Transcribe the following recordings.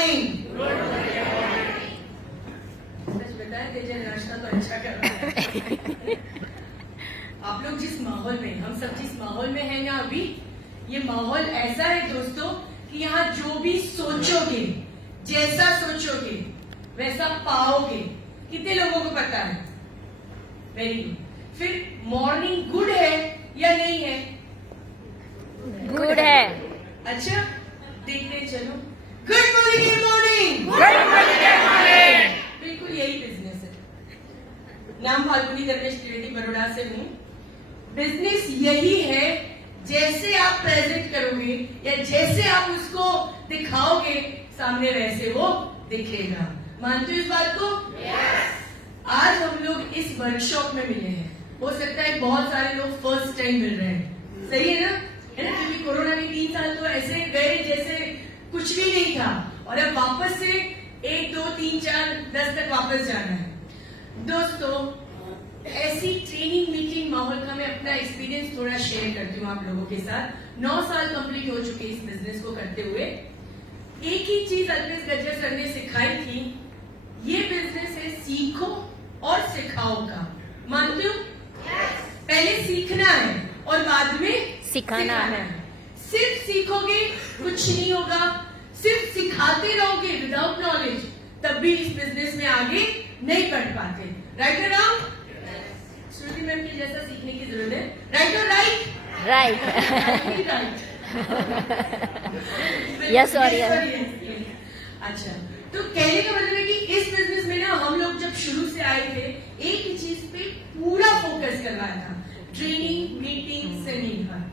Morning. सच बताया तेजल, नाश्ता तो अच्छा कर रहा है। आप लोग जिस माहौल में, हम सब जिस माहौल में हैं ना अभी, ये माहौल ऐसा है दोस्तों कि यहाँ जो भी सोचोगे, जैसा सोचोगे वैसा पाओगे। कितने लोगों को पता है? Very good. फिर मॉर्निंग गुड है या नहीं है? गुड है। अच्छा, देखते चलो। गुड मॉर्निंग, गुड मॉर्निंग, बिल्कुल यही बिजनेस है। नाम फाल्गुनी धर्मेश त्रिवेदी, बड़ौदा से हूँ। बिजनेस यही है, जैसे आप प्रेजेंट करोगे या जैसे आप उसको दिखाओगे सामने, वैसे वो दिखेगा। मानते हो इस बात को? yes. आज हम लोग इस वर्कशॉप में मिले हैं। हो सकता है बहुत सारे लोग फर्स्ट टाइम मिल रहे हैं, सही है ना? क्योंकि कोरोना के 3 साल तो ऐसे गए जैसे कुछ भी नहीं था, और अब वापस से 1, 2, 3, 4, 10 तक वापस जाना है। दोस्तों, ऐसी ट्रेनिंग मीटिंग माहौल का मैं अपना एक्सपीरियंस थोड़ा शेयर करती हूँ आप लोगों के साथ। 9 साल कंप्लीट हो चुके इस बिजनेस को करते हुए। एक ही चीज अल्पेश गज्जर सर ने सिखाई थी, ये बिजनेस है सीखो और सिखाओ का। मानते हो? पहले सीखना है और बाद में सिखाना है। सिर्फ सीखोगे कुछ नहीं होगा, सिर्फ सिखाते रहोगे विदाउट नॉलेज, तब भी इस बिजनेस में आगे नहीं बढ़ पाते। राइट और रॉन्ग? श्रुति मैम के जैसा सीखने की जरूरत है। राइट और राइट? राइट। यस और यस। अच्छा, तो कहने का मतलब है कि इस बिजनेस में ना हम लोग जब शुरू से आए थे, एक ही चीज पे पूरा फोकस करवाया था, ट्रेनिंग, मीटिंग, सेमिनार।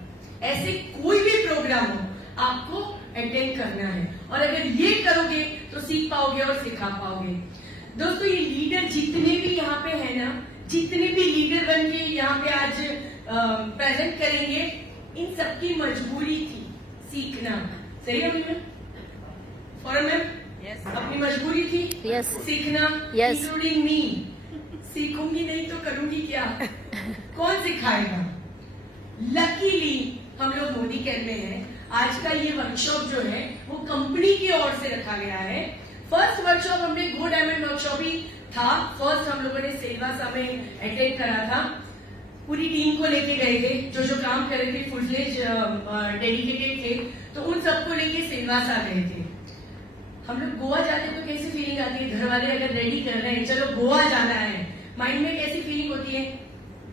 ऐसे कोई भी प्रोग्राम हो आपको अटेंड करना है, और अगर ये करोगे तो सीख पाओगे और सिखा पाओगे। दोस्तों, ये लीडर जितने भी यहाँ पे है ना, जितने भी लीडर बन के यहाँ पे आज प्रेजेंट करेंगे, इन सबकी मजबूरी थी सीखना। सही है मैम? और मैम अपनी मजबूरी थी सीखना, इंक्लूडिंग मी। सीखूंगी नहीं तो करूंगी क्या? कौन सिखाएगा? लकीली हम लोग मोदी कैंप में हैं। आज का ये वर्कशॉप जो है वो कंपनी की ओर से रखा गया है। फर्स्ट वर्कशॉप हमने गो डायमंड वर्कशॉप ही था। फर्स्ट हम लोगों ने सिलवासा में अटेंड करा था। पूरी टीम को लेके गए थे, जो काम कर रहे थे फुल-फ्लेज डेडिकेटेड थे, तो उन सबको लेके सिलवासा गए थे। हम लोग गोवा जाते तो कैसी फीलिंग आती है? घर वाले अगर रेडी कर रहे हैं चलो गोवा जाना है, माइंड में कैसी फीलिंग होती है?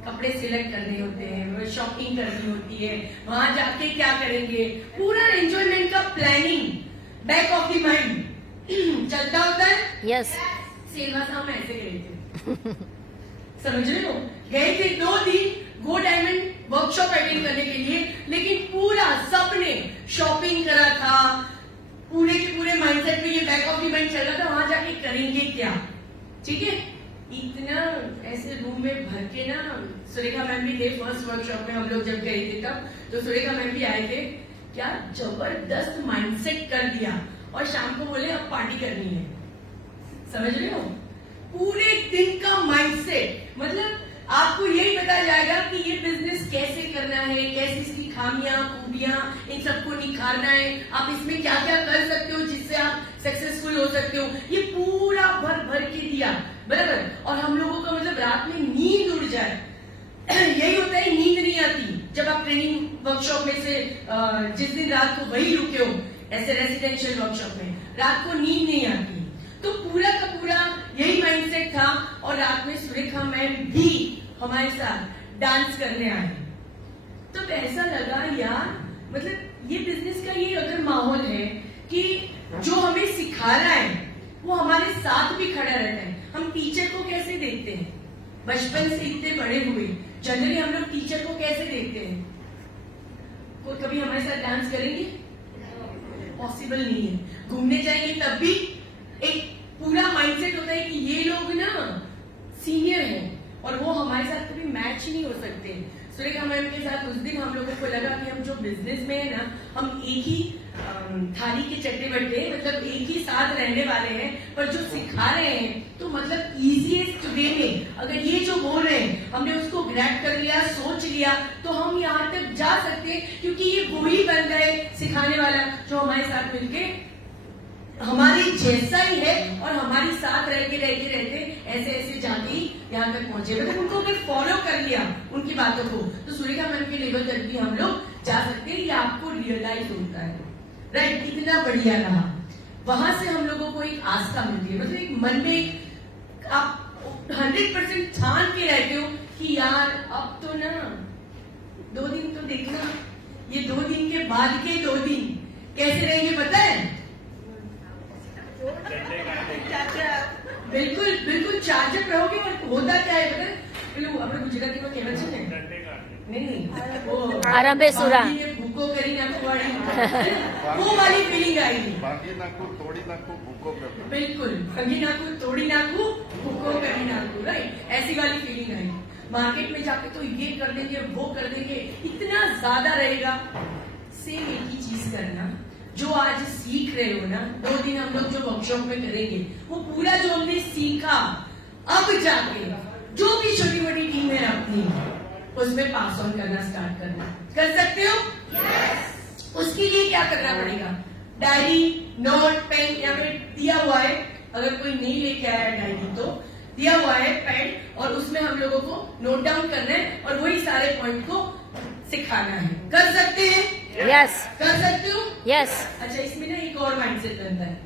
कपड़े सिलेक्ट करने होते हैं, शॉपिंग करनी होती है, वहां जाके क्या करेंगे, पूरा एंजॉयमेंट का planning back of the mind चलता होता है। यस। सिलवासा हम ऐसे गए थे। समझ रहे हो? गए थे 2 दिन गो डायमंड वर्कशॉप अटेंड करने के लिए, लेकिन पूरा सबने शॉपिंग करा था, पूरे के पूरे माइंडसेट में ये बैक ऑफ द माइंड चल रहा था, वहां जाके करेंगे क्या। ठीक है, इतना ऐसे रूम में भर के ना, सुरेखा मैम भी थे फर्स्ट वर्कशॉप में हम लोग जब गए थे तब, तो सुरेखा मैम भी आए थे। क्या जबरदस्त माइंडसेट कर दिया, और शाम को बोले अब पार्टी करनी है। समझ रहे हो? पूरे दिन का माइंडसेट, मतलब आपको यही बताया जाएगा कि ये बिजनेस कैसे करना है, कैसे इसकी खामियां खूबियां इन सबको निखारना है, आप इसमें क्या क्या कर सकते हो जिससे आप सक्सेसफुल हो सकते हो, ये पूरा भर भर के दिया। बराबर? और हम लोगों का मतलब रात में नींद उड़ जाए। यही होता है, नींद नहीं आती जब आप ट्रेनिंग वर्कशॉप में से जिस दिन रात को वही रुके हो, ऐसे रेसिडेंशियल वर्कशॉप में रात को नींद नहीं आती। तो पूरा का पूरा यही माइंडसेट था, और रात में सुरेखा मैम भी हमारे साथ डांस करने आए। तो ऐसा लगा यार, मतलब ये बिजनेस का ये अगर माहौल है कि जो हमें सिखा रहा है वो हमारे साथ भी खड़ा रहता है। हम टीचर को कैसे देखते हैं? बचपन से इतने बड़े हुए, जनरली हम लोग टीचर को कैसे देखते हैं? कोई कभी हमारे साथ डांस करेंगे? पॉसिबल नहीं है। घूमने जाएंगे तब भी एक पूरा माइंडसेट होता है कि ये लोग ना सीनियर हैं और वो हमारे साथ कभी मैच ही नहीं हो सकते। सुरेखा मैम के साथ उस दिन हम लोगों को लगा कि हम जो बिजनेस में है ना, हम एक ही थाली के चट्टे बट्टे, मतलब एक ही साथ रहने वाले हैं, पर जो सिखा रहे हैं तो मतलब इजीएस्ट वे में अगर ये जो बोल रहे हैं हमने उसको ग्रैब कर लिया, सोच लिया, तो हम यहाँ तक जा सकते हैं, क्योंकि ये वो ही बन गए सिखाने वाला जो हमारे साथ मिलके हमारे हमारी जैसा ही है और हमारे साथ रहते ऐसे ऐसे जाके यहाँ तक पहुंचे। मतलब उनको अगर फॉलो कर लिया उनकी बातों को तो सुरेखा मैम के लेवल तक भी हम लोग जा सकते हैं। ये आपको रियलाइज होता है, राइट? कितना बढ़िया रहा। वहां से हम लोगों को एक आस्था मिलती है, मतलब एक मन में आप 100% ठान के रहते हो कि यार अब तो ना 2 दिन तो देखना, ये 2 दिन के बाद के 2 दिन कैसे रहेंगे पता है? बिल्कुल बिल्कुल चार्जअप रहोगे। और होता क्या है पता है? પેલું આપણે ગુજરાતીમાં કહેવત છે ને, नहीं वो आरंभे सुरा भूको करी नाखू वाली वो वाली फीलिंग आएगी। भागी नाखू तोड़ी नाखू भूको कर दो। बिल्कुल, भागी नाखू तोड़ी नाखू भूको करी नाखू, राइट? ऐसी वाली फीलिंग आएगी। मार्केट में जाके तो ये कर देंगे वो कर देंगे, इतना ज्यादा रहेगा। सेम एक ही चीज करना, जो आज सीख रहे हो ना, 2 दिन हम लोग जो वर्कशॉप में करेंगे वो पूरा जो हमने सीखा अब जाके जो भी छोटी मोटी टीम है अपनी उसमें पास ऑन करना स्टार्ट करना। कर सकते हो? yes. उसके लिए क्या करना पड़ेगा? डायरी, नोट, पेन यहाँ पे दिया हुआ है। अगर कोई नहीं लेके आया डायरी तो दिया हुआ है पेन, और उसमें हम लोगों को नोट डाउन करना है और वही सारे पॉइंट को सिखाना है। कर सकते हैं? यस कर सकते हो? यस अच्छा, इसमें ना एक और माइंडसेट बनता है,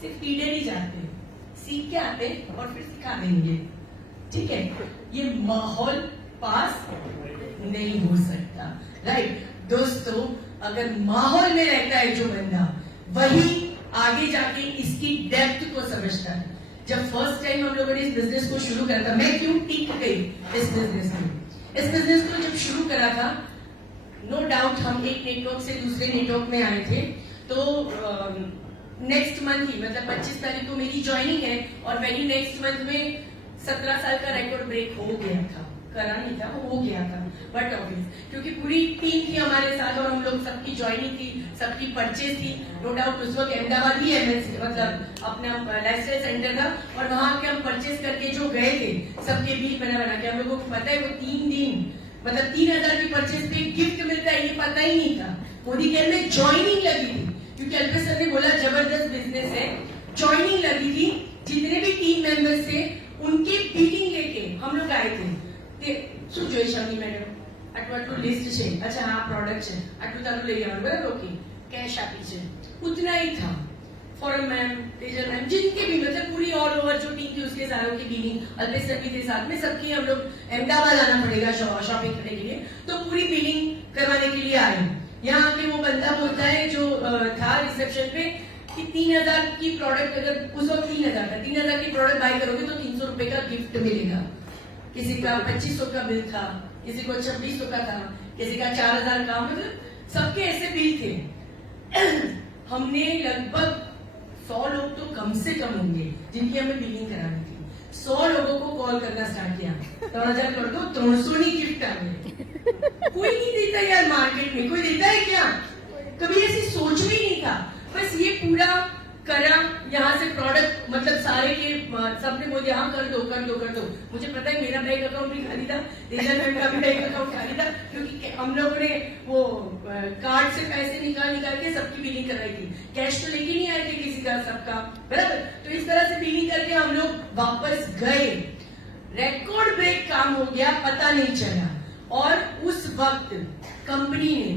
सिर्फ टीचर ही जाते हैं, सीख के आते हैं और फिर सिखा देंगे। ठीक है, ये माहौल पास नहीं हो सकता, राइट? दोस्तों, अगर माहौल में रहता है जो बंदा, वही आगे जाके इसकी डेप्थ को समझता है। जब फर्स्ट टाइम हम लोगों ने इस बिजनेस को शुरू करा था, मैं क्यों टिक गई इस बिजनेस में? इस बिजनेस को जब शुरू करा था, नो डाउट हम एक नेटवर्क से दूसरे नेटवर्क में आए थे। तो नेक्स्ट मंथ ही, मतलब 25 तारीख को मेरी ज्वाइनिंग है और वेरी नेक्स्ट मंथ में 17 साल का रिकॉर्ड ब्रेक हो गया था। करा नहीं था, हो गया था, बट ऑब्वियस क्योंकि पूरी टीम थी हमारे साथ और हम लोग सबकी ज्वाइनिंग थी, सबकी परचेज थी। नो डाउट उस वक्त अहमदाबाद भी एमएनसी मतलब अपना लाइफस्टाइल सेंटर था और वहां के हम परचेज करके जो गए थे सबके बिल बना के, हम लोगों को पता है वो 3 दिन मतलब 3000 की परचेज पे गिफ्ट मिलता है ये पता ही नहीं था। मोदी केयर में ज्वाइनिंग लगी थी क्योंकि अल्पेश सर ने बोला जबरदस्त बिजनेस है। ज्वाइनिंग लगी थी, जितने भी टीम मेंबर्स थे उनकी बिलिंग लेके हम लोग आए थे। શું જોઈ શાની મેડમ? આટલું લિસ્ટ છે, अच्छा हाँ प्रोडक्ट है, આટલું તારું લઈ આવવાનું, બરાબર? ઓકે, कैश આપી છે, उतना ही था। फॉरम मैम, तेजल मैम, जिनके भी मतलब पूरी ऑल ओवर जो टीम थी उसके सारों की बिलिंग अल्पेश सर भी थे साथ में, सबकी हम लोग अहमदाबाद आना पड़ेगा शॉपिंग करने के लिए, तो पूरी बिलिंग करवाने के लिए आए। यहाँ आके वो बंदा बोलता है जो था रिसेप्शन पे कि 3000 की प्रोडक्ट, अगर उस वक्त 3000 था, 3000 की प्रोडक्ट बाय करोगे तो 300 रुपए का गिफ्ट मिलेगा। किसी का 2500 का बिल था, किसी को 2600 का था, किसी का 4000 का, मतलब सबके ऐसे बिल थे। हमने लगभग 100 लोग तो कम से कम होंगे जिनकी हमें बिलिंग करानी थी। 100 लोगों को कॉल करना स्टार्ट किया, 3000 कर दो, 300 नहीं गिफ्ट आ गए। कोई नहीं देता यार, मार्केट में कोई देता है क्या? कभी ऐसी सोच भी नहीं था। बस ये पूरा करा, यहाँ से प्रोडक्ट मतलब सारे के सबने बोले हाँ कर दो कर दो कर दो। मुझे पता है मेरा बैंक अकाउंट भी खाली था, तेजल मैम का भी बैंक अकाउंट खाली था, क्योंकि हम लोगों ने वो कार्ड से पैसे निकाल के सबकी बिलिंग कराई थी। कैश तो लेके नहीं आए थे किसी का, सबका, बराबर? तो इस तरह से बिलिंग करके हम लोग वापस गए। रिकॉर्ड ब्रेक काम हो गया, पता नहीं चला। और उस वक्त कंपनी ने,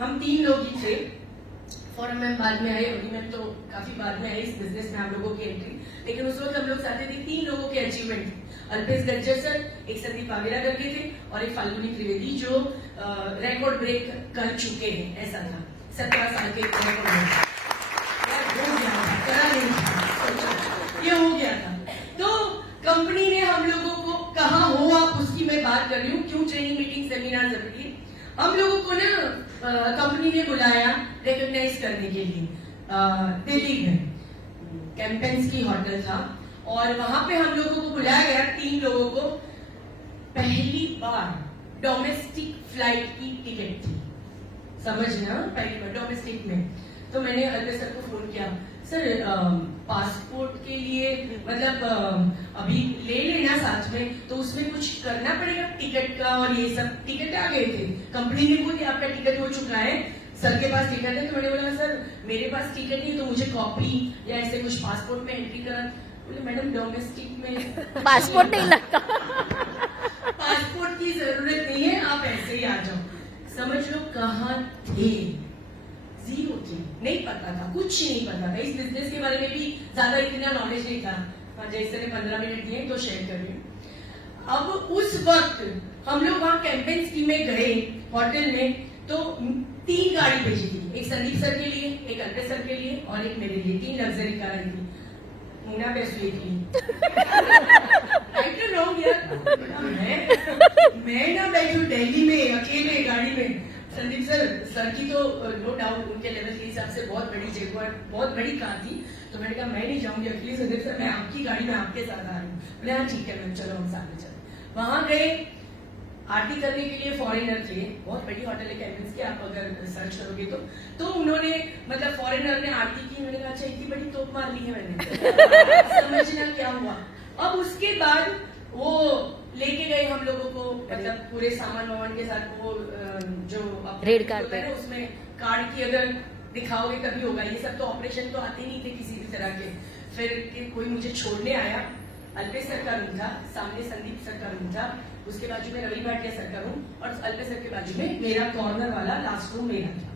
हम 3 लोग ही थे, फॉरम मैम बाद में आए, अभी मैम तो काफी बाद में आए इस बिजनेस में हम लोगों की एंट्री, लेकिन उस वक्त हम लोग साथ थे। 3 लोगों के अचीवमेंट थे, अल्पेश गज्जर सर, एक संदीप वावेला करके थे और एक फाल्गुनी त्रिवेदी जो रिकॉर्ड ब्रेक कर चुके हैं। ऐसा था 17 साल के रिकॉर्ड ब्रेक हो गया था, करा नहीं था, ये हो गया था। तो कंपनी ने हम लोगों को, कहा हो आप उसकी मैं बात कर रही हूँ, क्यों ट्रेनिंग मीटिंग सेमिनार जरूरी है। हम लोगों को ना कंपनी ने बुलाया रिकॉग्नाइज करने के लिए दिल्ली में, कैंपेन्स की होटल था और वहां पे हम लोगों को बुलाया गया, 3 लोगों को। पहली बार डोमेस्टिक फ्लाइट की टिकट थी, समझना, पहली बार डोमेस्टिक में। तो मैंने अल्पेश सर को फोन किया, सर पासपोर्ट के लिए मतलब अभी ले लेना साथ में, तो उसमें कुछ करना पड़ेगा टिकट का और ये सब। टिकट आ गए थे, कंपनी ने बोली आपका टिकट हो चुका है, सर के पास टिकट है, तो मैंने बोला सर मेरे पास टिकट नहीं है, तो मुझे कॉपी या ऐसे कुछ पासपोर्ट में एंट्री करा। बोले मैडम डोमेस्टिक में पासपोर्ट नहीं लगता। पासपोर्ट की जरूरत नहीं है, आप ऐसे ही आ जाओ। समझ लो कहाँ थे, जीरो थे, नहीं पता था, कुछ नहीं पता था इस बिजनेस के बारे में भी ज्यादा इतना नॉलेज नहीं था। हाँ, जैसे ने 15 मिनट दिए तो शेयर कर रही हूँ। अब उस वक्त हम लोग वहाँ कैंपेन स्कीम में गए होटल में, तो 3 गाड़ी भेजी थी, एक संदीप सर के लिए, एक अल्पेश सर के लिए और एक मेरे लिए। 3 लग्जरी कार आई थी। मुन्ना बेसुए की राइट रॉन्ग यार, मैं ना बैठू दिल्ली में अकेले गाड़ी में। संदीप सर की तो नो डाउट उनके लेवल के हिसाब से बहुत बड़ी जगह, बहुत बड़ी कार थी। तो मैंने कहा मैं नहीं जाऊंगी अकेले, संदीप सर मैं आपकी गाड़ी में आपके साथ आ रही हूँ। बोले हाँ ठीक है मैम, चलो हम साथ में चलो। वहां गए, आरती करने के लिए फॉरेनर थे, बहुत बड़ी होटल है कैंपेन्स की, आप अगर सर्च करोगे तो उन्होंने मतलब फॉरेनर ने आरती की। मैंने कहा अच्छा इतनी बड़ी तोप मार ली है मैंने। समझना क्या हुआ। अब उसके बाद वो लेके गए हम लोगों को, मतलब पूरे सामान वामान के साथ, वो जो रेड कार्ड पे उसमें कार्ड की अगर दिखाओगे तभी होगा। ये सब तो ऑपरेशन तो आते नहीं थे किसी भी तरह के। फिर कोई मुझे छोड़ने आया, अल्पेश सर का रूम था, सामने संदीप सर का रूम था, उसके बाजू में रवि भाटिया सर का रूम और अल्पेश सर के बाजू में मेरा कॉर्नर वाला लास्ट रूम मेरा था।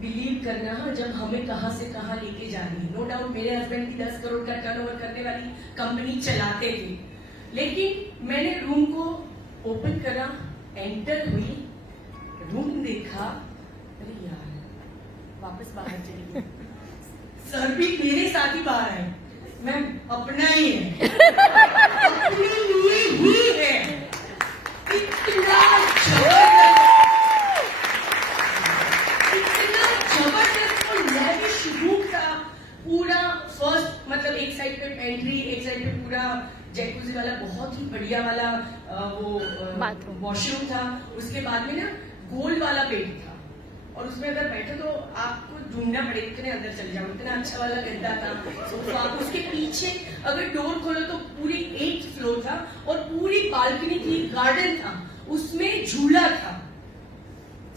बिलीव करना, जब हमें कहां से कहां लेके जा रही है। नो डाउट मेरे हस्बैंड की 10 करोड़ का टर्नओवर करने वाली कंपनी चलाते थे, लेकिन मैंने रूम को ओपन करा, एंटर हुई, रूम देखा, अरे यार वापस बाहर चली गई। सर भी मेरे साथ ही बाहर आए, मैम अपना ही है, अपने लिए ही है। इतना जबरदस्त और लैविश रूम था पूरा। फर्स्ट मतलब एक साइड पे एंट्री, एक साइड पे पूरा जैकुजी वाला बहुत ही बढ़िया वाला वो वॉशरूम था। उसके बाद में ना गोल वाला बेड था, और उसमें अगर बैठो तो आपको ढूंढना पड़ेगा, इतने अंदर चले जाओ, इतना अच्छा वाला गद्दा था सोफा। उसके पीछे अगर डोर खोलो तो पूरी 8th फ्लोर था और पूरी बालकनी थी, गार्डन था, उसमें झूला था।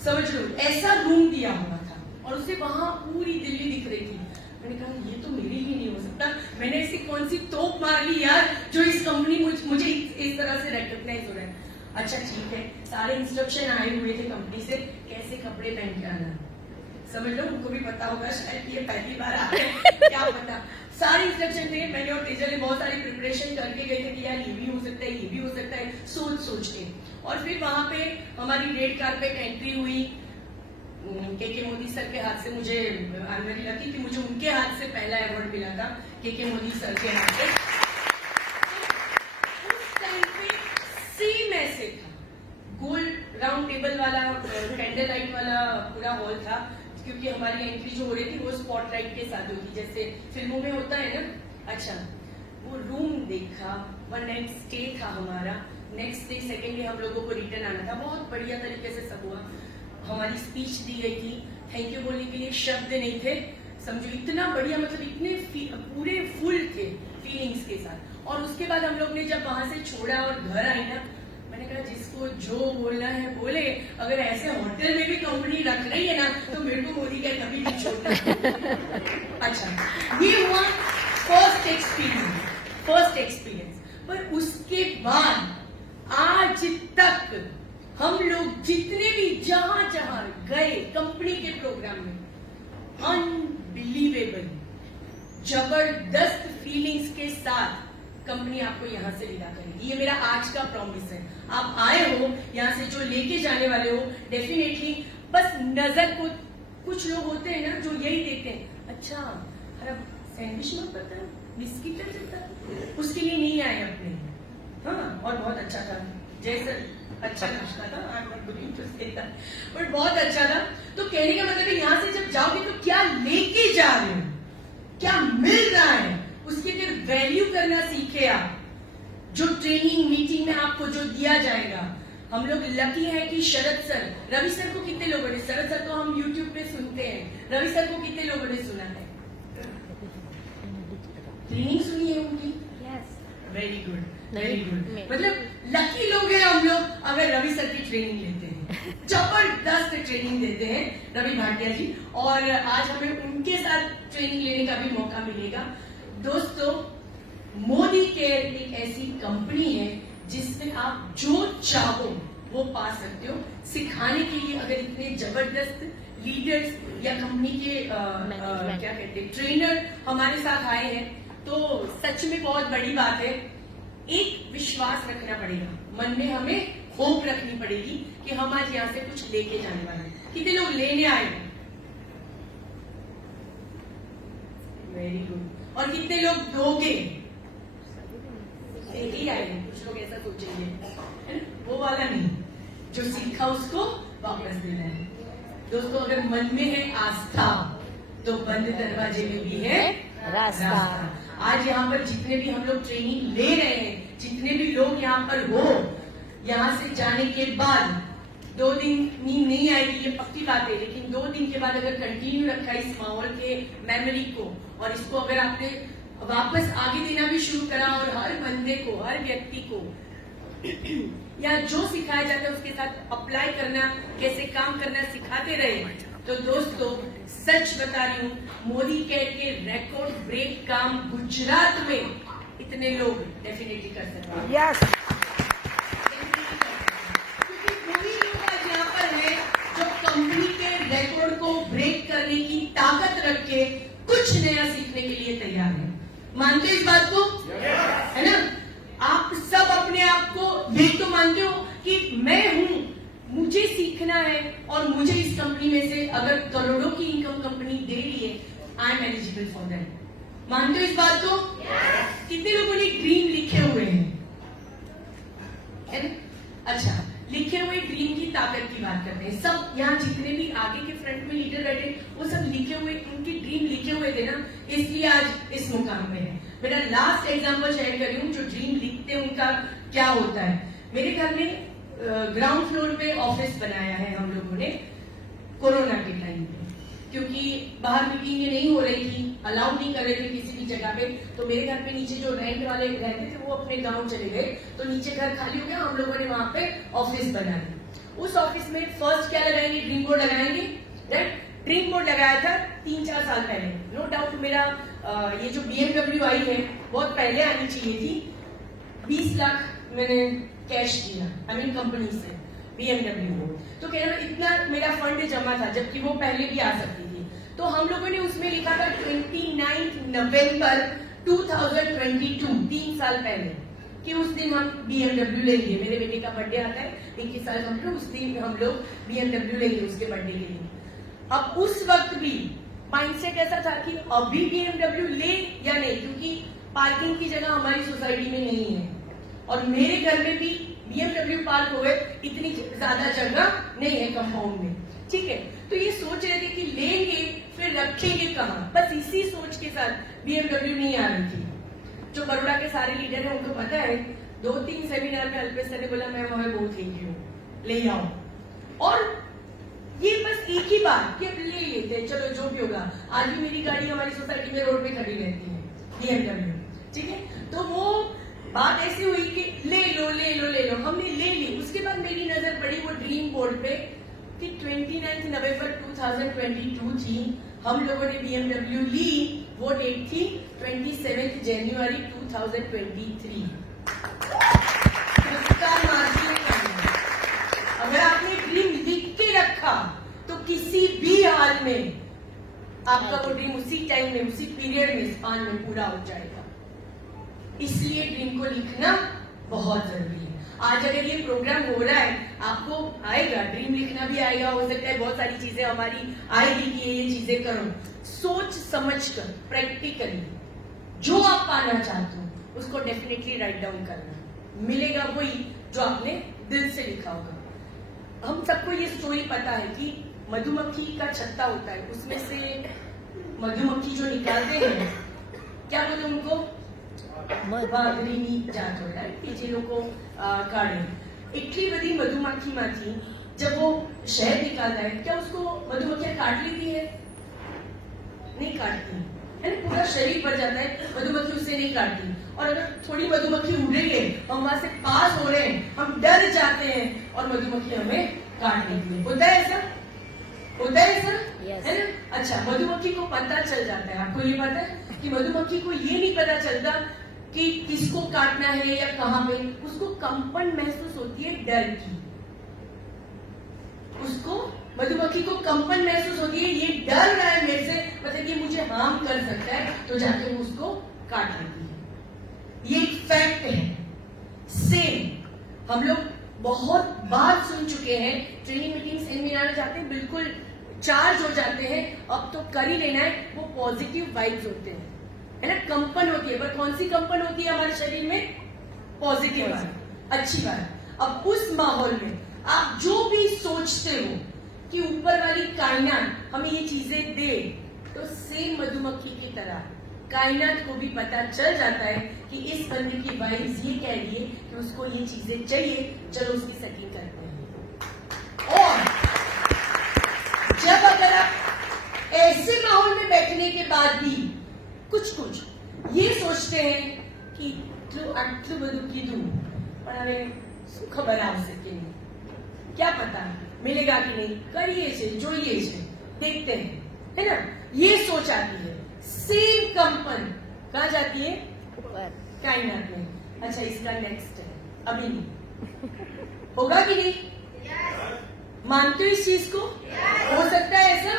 समझ लो ऐसा रूम दिया हुआ था, और उसे वहां पूरी दिल्ली दिख रही थी। मैंने कहा ये तो मेरे लिए नहीं हो सकता, मैंने ऐसी कौन सी तोप मार ली यार जो इस कंपनी मुझे इस तरह से रिकॉग्नाइज हो रहा है। अच्छा ठीक है, सारे इंस्ट्रक्शन आए हुए थे कंपनी से, कैसे कपड़े पहन के आना। समझ लो उनको भी पता होगा शायद ये पहली बार आ रहे हैं, क्या पता। सारे इंस्ट्रक्शन थे, मैंने और तेजल ने बहुत सारी प्रिपरेशन करके गए थे कि यार ये भी हो सकता है, ये भी हो सकता है, सोच के। और फिर वहां पे हमारी रेड कार्पेट एंट्री हुई। के मोदी सर के हाथ से, मुझे आई एम वेरी लकी कि मुझे उनके हाथ से पहला अवार्ड मिला था, के मोदी सर के हाथ से। उस टाइम पे सेम ऐसे था, गोल राउंड टेबल वाला, कैंडल लाइट वाला पूरा हॉल था, क्योंकि हमारी एंट्री जो हो रही थी वो स्पॉटलाइट के साथ होती, जैसे फिल्मों में होता है ना। अच्छा, वो रूम देखा, 1 नाइट स्टे था हमारा। नेक्स्ट डे सेकेंड डे हम लोगों को रिटर्न आना था। बहुत बढ़िया तरीके से सब हुआ। हमारी स्पीच दी गई थी, थैंक यू बोलने के लिए शब्द नहीं थे। समझो इतना बढ़िया, मतलब इतने पूरे फुल थे फीलिंग्स के साथ। और उसके बाद हम लोग ने जब वहां से छोड़ा और घर आई ना, मैंने कहा जिसको जो बोलना है बोले, अगर ऐसे होटल में भी कंपनी रख रही है ना तो मेरे को मोदी का कभी नहीं छोड़ना। अच्छा, ये हुआ फर्स्ट एक्सपीरियंस। पर उसके बाद आज तक हम लोग जितने भी जहां जहां गए कंपनी के प्रोग्राम में, अनबिलीवेबल जबरदस्त फीलिंग्स के साथ कंपनी आपको यहां से विदा करेगी। ये मेरा आज का प्रॉमिस है। आप आए हो यहां से, जो लेके जाने वाले हो, डेफिनेटली बस नजर को, कुछ लोग होते हैं ना जो यही देखते हैं, अच्छा हरा सैंडविच मत पता है, बिस्किट देता, उसके लिए नहीं आए अपने। हाँ, और बहुत अच्छा था, जैसे अच्छा नाश्ता था, I am not going to say that, but बहुत अच्छा था। तो कहने का मतलब है यहाँ से जब जाओगे तो क्या लेके जा रहे हो, क्या मिल रहा है, उसकी फिर वैल्यू करना सीखे आप। जो ट्रेनिंग मीटिंग में आपको जो दिया जाएगा, हम लोग लकी हैं कि शरद सर, रवि सर को कितने लोगों ने, शरद सर को हम यूट्यूब पे सुनते हैं, रवि सर को कितने लोगों ने सुना है, ट्रेनिंग सुनी है उनकी? Very good, very good. मतलब लकी लोग हैं हम लोग अगर रवि सर की ट्रेनिंग लेते हैं। जबरदस्त ट्रेनिंग देते हैं रवि भाटिया जी, और आज हमें उनके साथ ट्रेनिंग लेने का भी मौका मिलेगा। दोस्तों, मोदी केयर एक ऐसी कंपनी है जिसमें आप जो चाहो वो पा सकते हो। सिखाने के लिए अगर इतने जबरदस्त लीडर्स या कंपनी के क्या कहते हैं ट्रेनर हमारे साथ आए हैं तो सच में बहुत बड़ी बात है। एक विश्वास रखना पड़ेगा, मन में हमें होप रखनी पड़ेगी कि हम आज यहाँ से कुछ लेके जाने वाले हैं। कितने लोग लेने आए हैं? Very good. और कितने लोग दोगे? ही आए हैं। कुछ लोग ऐसा सोचेंगे, है ना? वो वाला नहीं, जो सीखा उसको वापस देना है। दोस्तों, अगर मन में है आस्था तो बंद दरवाजे में भी है रास्ता। आज यहाँ पर जितने भी हम लोग ट्रेनिंग ले रहे हैं, जितने भी लोग यहाँ पर हो, यहाँ से जाने के बाद 2 दिन नींद नहीं आएगी, ये पक्की बात है, लेकिन 2 दिन के बाद अगर कंटिन्यू रखा इस माहौल के मेमोरी को, और इसको अगर आपने वापस आगे देना भी शुरू करा और हर बंदे को, हर व्यक्ति को या जो सिखाया जाता है उसके साथ अप्लाई करना, कैसे काम करना सिखाते रहे, तो दोस्तों सच बता रही हूँ, मोदी केयर के रिकॉर्ड ब्रेक काम गुजरात में इतने लोग डेफिनेटली कर सकते हैं। यस। क्योंकि कोई लोग आज यहाँ पर है जो कंपनी के रिकॉर्ड को ब्रेक करने की ताकत रख के कुछ नया सीखने के लिए तैयार है। मानते हो इस बात को? है ना? आप सब अपने आप को ये तो मानते हो कि मैं हूं, मुझे सीखना है, और मुझे इस कंपनी में से अगर करोड़ों की इनकम कंपनी दे रही है, I am eligible for that. मानते हो इस बात को? कितने लोगों ने ड्रीम लिखे हुए हैं? है ना? अच्छा, लिखे हुए ड्रीम की ताकत की बात करते हैं। सब यहाँ जितने भी आगे के फ्रंट में लीडर बैठे, वो सब लिखे हुए, उनकी ड्रीम लिखे हुए थे ना, इसलिए आज इस मुकाम पे है। मेरा लास्ट एग्जांपल शेयर कर रही हूँ, जो ड्रीम लिखते हैं उनका क्या होता है। मेरे घर में ग्राउंड फ्लोर पे ऑफिस बनाया है हम लोगों ने कोरोना के टाइम पे, क्योंकि बाहर मीटिंग नहीं हो रही थी, अलाउ नहीं कर रहे थे किसी भी जगह पे, तो मेरे घर पे नीचे जो रेंट वाले रहते थे वो अपने गांव चले गए, तो नीचे घर खाली हो गया, हम लोगों ने वहां पे ऑफिस बनाया। उस ऑफिस में फर्स्ट क्या लगाएंगे? ड्रीम बोर्ड लगाएंगे। राइट? ड्रीम बोर्ड लगाया था 3-4 साल पहले। नो डाउट मेरा ये जो BMW आई है बहुत पहले आनी चाहिए थी। 20 लाख मैंने कैश दिया, आई मीन कंपनी से BMW को, तो कह रहा इतना मेरा फंड जमा था, जबकि वो पहले भी आ सकती थी। तो हम लोगों ने उसमें लिखा था 29 नवंबर 2022, 3 साल पहले, कि उस दिन हम BMW लेंगे। मेरे बेटे का बर्थडे आता है 21 साल का, उस दिन हम लोग BMW लेंगे उसके बर्थडे के लिए। अब उस वक्त भी माइंडसेट ऐसा था कि अभी BMW ले या नहीं, क्योंकि पार्किंग की जगह हमारी सोसाइटी में नहीं है, और मेरे घर में भी BMW पार्क हो गए, इतनी ज्यादा जगह नहीं है कंपाउंड में। ठीक है, तो ये सोच रहे थे कि लेंगे फिर रखेंगे कहाँ, बस इसी सोच के साथ BMW नहीं आ रही थी। जो बड़ौदा के सारे लीडर हैं उनको पता है, 2-3 सेमिनार में अल्पेश सर ने बोला मैं वहां बहुत थैंक यू, ले आओ, और ये बस एक ही बात कि अब ले लेते हैं, चलो जो भी होगा। आज भी मेरी गाड़ी हमारी सोसाइटी में रोड पे खड़ी रहती है, BMW। ठीक है, तो वो बात ऐसी हुई कि ले लो ले लो ले लो, हमने ले ली। उसके बाद मेरी नजर पड़ी वो ड्रीम बोर्ड पे कि 29 नवंबर 2022 थी, हम लोगों ने BMW ली, वो डेट थी 27 जनवरी 2023। अगर आपने ड्रीम लिख के रखा तो किसी भी हाल में आपका वो ड्रीम उसी टाइम में, उसी पीरियड में, स्पान में पूरा हो जाएगा। इसलिए ड्रीम को लिखना बहुत जरूरी है। आज अगर ये प्रोग्राम हो रहा है, आपको आएगा, ड्रीम लिखना भी आएगा, हो सकता है बहुत सारी चीजें हमारी आएगी कि ये चीजें करो। सोच समझ कर प्रैक्टिकली जो आप पाना चाहते हो उसको डेफिनेटली राइट डाउन करना, मिलेगा वही जो आपने दिल से लिखा होगा। हम सबको ये स्टोरी पता है कि मधुमक्खी का छत्ता होता है, उसमें से मधुमक्खी जो निकालते हैं, क्या बोलते हैं उनको? बागरीनी जात होता है कि जे લોકો કાઢે। એટલી બધી મધુમાખીમાંથી जब वो शहद निकालता है, क्या उसको मधुमक्खियां काट लेती है? नहीं काटती है ना, पूरा शरीर भर जाता है, मधुमक्खी उससे नहीं काटती। और अगर थोड़ी मधुमक्खी उड़ रही है, हम वहां से पास हो रहे हैं, हम डर जाते हैं और मधुमक्खी हमें काट लेती है। होता है ऐसा? होता है सर? Yes. है ना? अच्छा, मधुमक्खी को पता चल जाता है, आपको ये पता है कि मधुमक्खी को ये नहीं पता चलता कि किसको काटना है या कहाँ पे, उसको कंपन महसूस होती है डर की। उसको मधुमक्खी को कंपन महसूस होती है, ये डर रहा है मेरे से, मतलब ये मुझे हार्म कर सकता है, तो जाके वो उसको काट लेती है। ये एक फैक्ट है। सेम हम लोग बहुत बार सुन चुके हैं, ट्रेनिंग मीटिंग सेमिनार जाते हैं, बिल्कुल चार्ज हो जाते हैं, अब तो कर ही लेना है, वो पॉजिटिव वाइब्स होते हैं, है ना, कंपन होती है। पर कौन सी कंपन होती है हमारे शरीर में? पॉजिटिव वाइब, अच्छी बात। अब उस माहौल में आप जो भी सोचते हो कि ऊपर वाली कायनात हमें ये चीजें दे, तो सेम मधुमक्खी की तरह कायनात को भी पता चल जाता है कि इस बंदे की वाइब्स ये कह रही है कि उसको ये चीजें चाहिए, चलो उसकी सकी करते हैं। और जब अगर आप ऐसे माहौल में बैठने के बाद भी कुछ ये सोचते हैं कि आटलू બધું કીધું પણ હવે શું ખબર આવશે કે નહીં, क्या पता मिलेगा कि नहीं, करिए छे, જોઈએ छे, देखते हैं, है ना, ये सोच आती है। सेम कंपन कहाँ जाती है? ऊपर। कायनात में। अच्छा, इसका नेक्स्ट है, अभी नहीं होगा कि नहीं? मानते हो इस चीज को? हो सकता है ऐसा?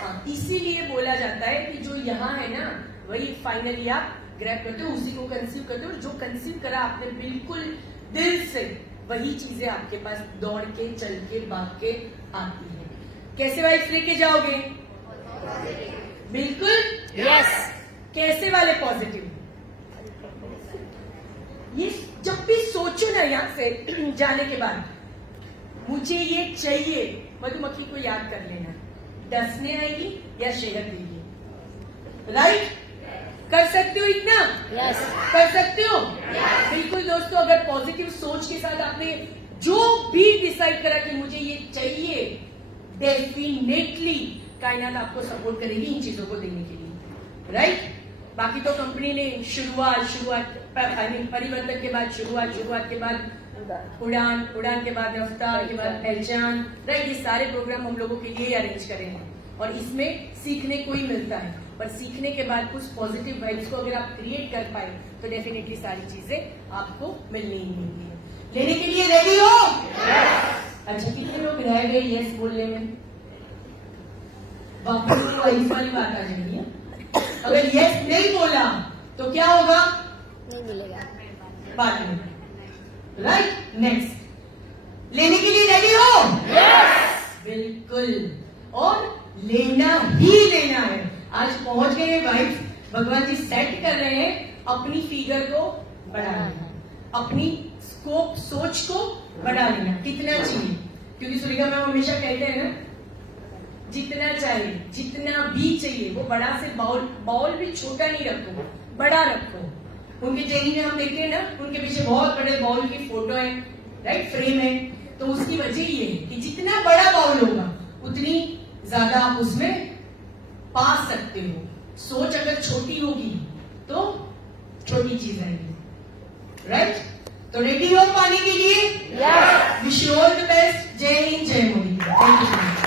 हाँ, इसीलिए बोला जाता है कि जो यहाँ है ना, वही फाइनली आप ग्रैब करते हो, उसी को कंसीव करते हो। जो कंसीव करा आपने बिल्कुल दिल से, वही चीजें आपके पास दौड़ के, चल के, भाग के आती है। कैसे वाइब्स लेके जाओगे? बिल्कुल यस। कैसे वाले? पॉजिटिव। ये जब भी सोचो ना यहाँ से जाने के बाद, मुझे ये चाहिए, मधुमक्खी को याद कर लेना, डसने आएगी या शहद देगी, राइट? कर सकते हो इतना? यस। कर सकते हो? बिल्कुल दोस्तों, अगर पॉजिटिव सोच के साथ आपने जो भी डिसाइड करा कि मुझे ये चाहिए, डेफिनेटली कायनात आपको सपोर्ट करेगी इन चीजों को देने के लिए, राइट? बाकी तो कंपनी ने शुरुआत परिवर्तन के बाद शुरुआत के बाद उड़ान के बाद रफ्तार के बाद पहचान, राइट? ये सारे प्रोग्राम हम लोगों के लिए अरेंज करे हैं और इसमें सीखने को ही मिलता है। पर सीखने के बाद कुछ पॉजिटिव वाइब्स को अगर आप क्रिएट कर पाए तो डेफिनेटली सारी चीजें आपको मिलनी ही मिलनी है। लेने के लिए रेडी हो? अच्छा, कितने लोग रह गए यस बोलने में? वापस तो इस वाली बात आ जाएगी है? अगर यस नहीं बोला तो क्या होगा? नहीं मिलेगा। बाद में, राइट? नेक्स्ट, लेने के लिए रेडी हो? बिल्कुल, और लेना ही लेना है। आज पहुंच गए वाइब्स, भगवान जी सेट कर रहे हैं अपनी फिगर को बढ़ा लेना, अपनी स्कोप सोच को बढ़ा लेना। कितना चाहिए? क्योंकि सुरेखा मैम हमेशा कहते हैं ना, जितना चाहिए, जितना भी चाहिए, वो बड़ा से बाउल भी छोटा नहीं रखो, बड़ा रखो। उनके ट्रेनिंग में हम देखते हैं ना, उनके पीछे बहुत बड़े बाउल की फोटो है, राइट, फ्रेम है। तो उसकी वजह ये है कि जितना बड़ा बाउल होगा उतनी ज्यादा आप उसमें पा सकते हो। सोच अगर छोटी होगी तो छोटी चीज आएगी, राइट? तो रेडी हो पाने के लिए? Wish you all the best. जय हिंद, जय मोदी। Thank you.